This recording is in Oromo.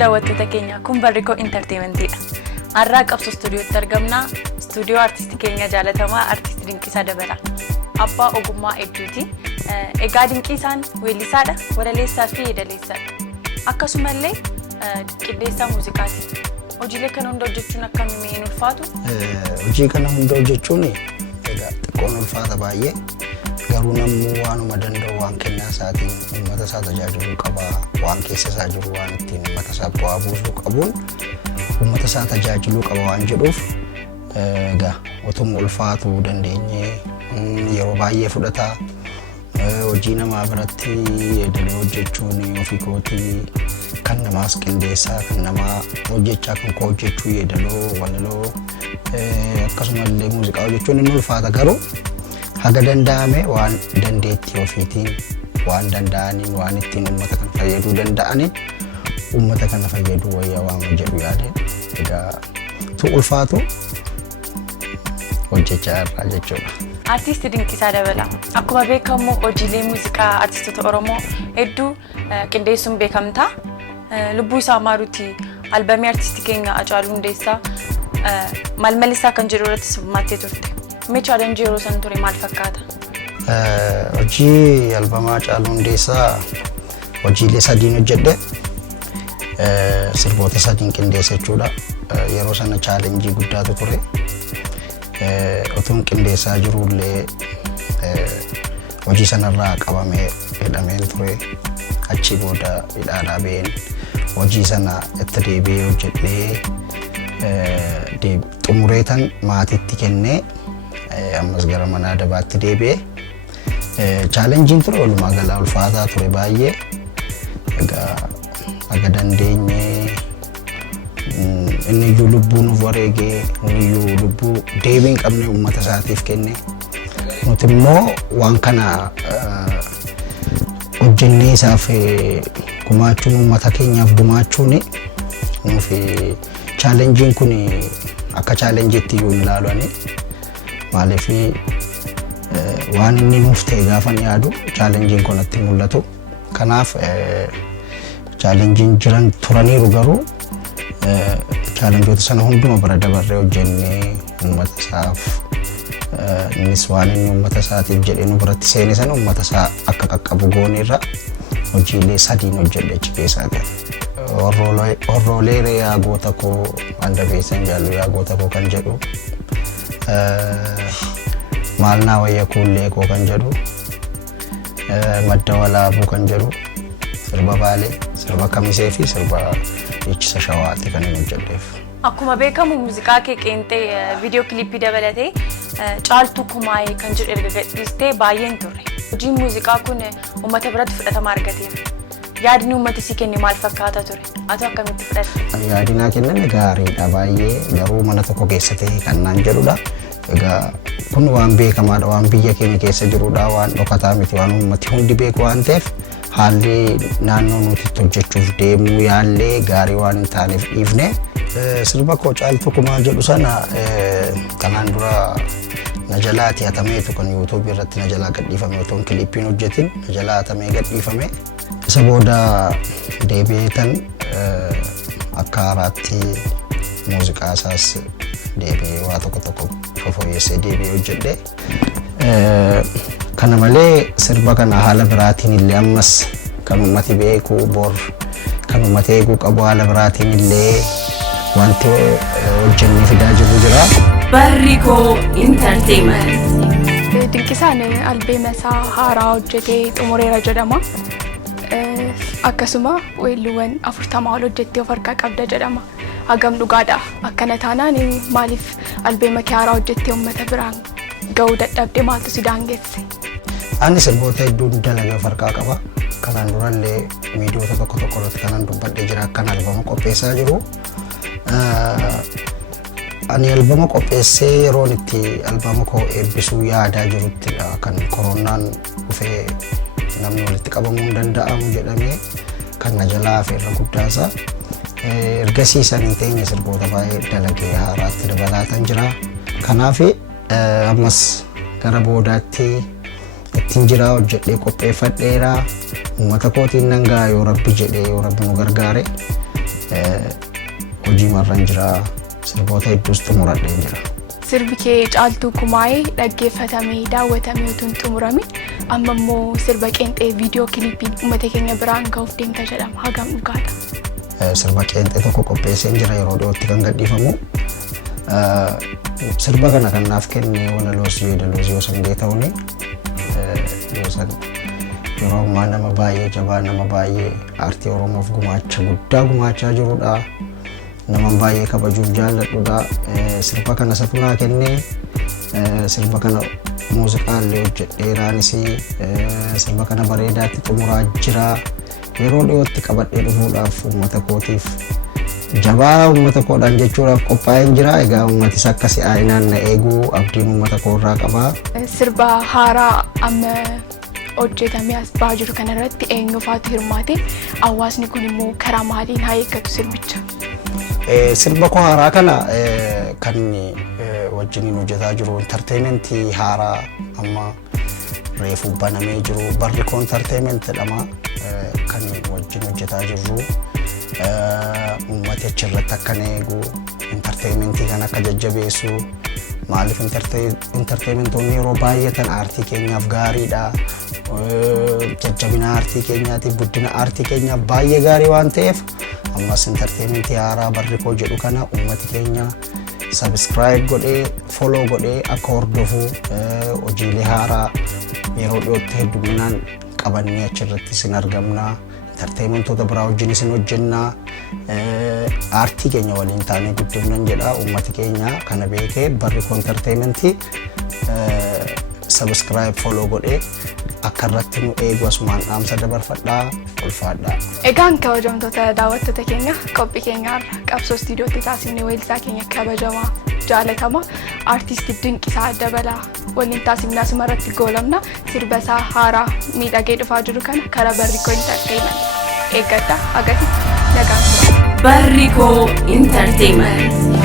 daawwattoota keenya kun Barrikoo Entertainmentidha. Har'a qabsoo stuudiyootti argamna. Stuudiyoo artistii keenya jaalatamaa artistii Dinqisaa Dabalaa. Abbaa ogummaa hedduuti. Egaa Dinqisaan weellisaadha, walaleessaa fi yeedaleessaadha. Akkasumallee qindeessaa muuziqaati. Hojiilee kana hunda hojjechuun akkamiin hin ulfaatu? Hojii kana hunda hojjechuun egaa xiqqoon ulfaata baay'ee. Garuu namni waanuma danda'u waan kennaa isaatiin uummata isaa tajaajiluu qaba. Waan keessa isaa jiru waan ittiin uummata isaa bu'aa buusuu qabuun uummata isaa tajaajiluu qaba waan jedhuuf egaa otuma ulfaatuu dandeenyee yeroo baay'ee fudhata. Hojii namaa biratti yeedaloo hojjechuun ofii kootii kan namaas qindeessaa kan namaa hojjechaa kan koo hojjechuu yeedaloo walaloo akkasumallee muuziqaa hojjechuun inni ulfaata garuu haga danda'ame waan dandeettii ofiitiin waan danda'aniin waan ittiin uummata kan fayyaduu danda'aniin uummata kana fayyaduu wayyaa waan jedhu yaadeen egaa tu ulfaatu hojjechaa irraa jechuudha. Artisti Dinqisaa Dabalaa akkuma beekamu hojiilee muuziqaa artistoota Oromoo hedduu qindeessuun beekamta. Lubbuu isaa maaruuti albamii artistii keenya Hacaaluu Hundeessaa malmalisaa kan jedhu irratti hirmaattee turte. Mee chaalenjii yeroo san ture maal fakkaata? Hojii albamaa Hacaaluu Hundeessaa hojiilee sadiin hojjedhe. Sirboota sadiin qindeesse jechuudha. Yeroo sana chaalenjii guddaatu ture. Otuun qindeessaa jirullee hojii sanarraa qabamee hidhameen ture. Achi booda hidhaadhaa ba'een hojii sana itti deebi'ee hojjedhee xumureetan maatiitti kennee ammas gara mana adabaatti deebi'ee chaalenjiin ture walumaa galaa ulfaataa ture baay'ee. Egaa aga dandeenyee inni iyyuu lubbuu nuuf wareegee inni iyyuu lubbuu deebii hin qabne uummata isaatiif kenne. Nuti immoo waan kana hojjennee isaaf gumaachuun uummata keenyaaf gumaachuun nuuf chaalenjiin kun akka chaalenjiitti iyyuu hin ilaalani. Maaliif waan inni nuuf ta'e gaafa yaadu chaalenjiin kun natti mul'atu. Kanaaf chaalenjiin jiran turaniiru garuu chaalenjoota sana hunduma bira dabarree hojjennee uummata isaaf innis waan inni uummata isaatiif jedhee nu biratti seene sana uummata isaa akka qaqqabu gooneerra hojiilee sadiin hojjedhe achi keessaa ta'e. Horroolee yaa goota koo handa beesan jaallu yaa goota koo kan jedhu maal naa wayya kuullee koo kan jedhu madda walaabuu kan jedhu sirba Baalee sirba Kamisee fi sirba Dhiichisa Shawaatti kan inni hojjedheef. Akkuma beekamu muuziqaa kee qeenxee viidiyoo kilippii dabalatee Caaltuu Kumaayee kan jedhu erga gadhiistee baay'een turre. Hojiin muuziqaa kun uummata biratti fudhatama argateera. Yaadni uummati si kenne maal fakkaata ture? Ati akkamitti fudhatte? Yaadni naa kenname gaariidha baay'ee garuu mana tokko keessa ta'e kan naan jedhudha. Egaa kun waan beekamaadha waan biyya keenya keessa jirudha waan dhokataa miti waan uummati hundi beeku waan ta'eef haalli naannoo nuti hojjechuuf deemuu yaallee gaarii waan hin taaneef dhiifne. Sirba koo Caaltuu Kumaa jedhu sana kanaan dura na jalaati hatameetu kan YouTube irratti na jalaa gadhiifame otoon kilippiin hojjetin na jalaa hatamee gadhiifame. Isa booda deebi'eetan akka haaraatti muuziqaa isaas deebi'ee waa tokko tokko fooyyessee deebi'ee hojjedhe. Kana malee sirba kana haala biraatiin illee ammas kan uummati beeku bor kan uummati eeguu qabu haala biraatiin illee wanti hojjennee fidaa jiru jira. Barrikoo Entertainment. Dinqisaan albeema isaa haaraa hojjetee xumureera jedhama. Akkasuma weelluuwwan 40 ol hojjettee of harkaa qabda jedhama. Hagam dhugaadha. Akkana taanaan maaliif albeema kee haaraa hojjettee uummata biraan ga'uu dadhabde maaltu si daangesse? Ani sirboota hedduu dalagaa of harkaa qaba. Kanaan durallee miidiyoota tokko tokko irratti kanan dubbadhee jira akkan albama qopheessaa jiru. Ani albama qopheessee yeroon itti albama koo eebbisuu yaadaa jiruttidha kan koronaan dhufee namni walitti qabamuu hin danda'amu jedhamee kan na jalaa hafe irra guddaasaa. Ergasii sanii teenya sirboota baay'ee dalagee haaraatti dabalaatan jira. Kanaaf ammas gara boodaatti ittiin jira hojjedhee qopheeffadheera. Uummata kootiin nan ga'a yoo Rabbi jedhee yoo Rabbi nu gargaare hojii marran jira sirboota hedduus xumuradhee jira. Sirbi kee Caaltuu Kumaayee dhaggeeffatamee daawwatamee utuu hin xumuramin amma immoo sirba qeenxee viidiyoo kiliipiin uummata keenya biraan ga'uuf deemta jedhama. Hagam dhugaadha? Sirba qeenxee tokko qopheessee jira yeroo dhiyootti kan gadhiifamu. Sirba kana kan naaf kenne Walaloosii Yeedaloosii Sangee ta'uuni. Yeroo ammaa nama baay'ee jabaa nama baay'ee aartii Oromoof gumaacha guddaa gumaachaa jirudha. Nama baay'ee kabajuuf jaalladhudha. Sirba kana safunaa kennee sirba kana muuziqaallee hojjedheeraanis sirba kana bareedaatti xumuraa jira. Yeroo dhiyootti qabadhee dhufuudhaaf uummata kootiif jabaa uummata koodhaan jechuudhaaf qophaa'een jira. Egaa uummatis akka si'aayinaan na eeguu abdiin uummata koorraa qaba. Sirba haaraa amma hojjetamee as ba'aa jiru kanarratti eenyufaatu hirmaate? Hawaasni kun immoo karaa maaliin haa eeggatu sirbicha? Sirba koo haaraa kana kan wajjiniin hojjetaa jiru entertainmentii haaraa amma reefu banamee jiru Barrikoo Entertainment jedhama. Kan wajjin hojjetaa jirru uummata achirratti akka eegu entertainmentii kan akka jajjabeessu. Maaliif entertainmentoonni yeroo baay'atan aartii keenyaaf gaariidha. Jajjabina aartii keenyaatiif guddina aartii keenyaaf baay'ee gaarii waan ta'eef ammas entertainmentii haaraa Barrikoo jedhu kana uummati keenya subscribe godhee follow godhee akka hordofu hojiilee haaraa yeroo dhiyootti hedduminaan qabannee achirratti isin argamna. Entertainmentoota biraa wajjin isin hojjennaa. Aartii keenya waliin taanee guddifnan jedha uummati keenya kana beekee Barrikoo Entertainmentii subscribe follow godhee akka irratti nu eegu asumaan dhaamsa dabarfadhaa ulfaadhaa. Egaan kabajamtoota daawwattoota keenya qophii keenyaarra qabsoo istiidiyootti taasifnee weellisaa keenya kabajamaa jaalatamaa aartistii Dinqisaa Dabalaa waliin taasifnee asumarratti goolabna. Sirba isaa haaraa miidhagee dhufaa jiru kana karaa Barrikoo Entertainment eeggadhaa. Agatti nagaan tura. Barrikoo Entertainment.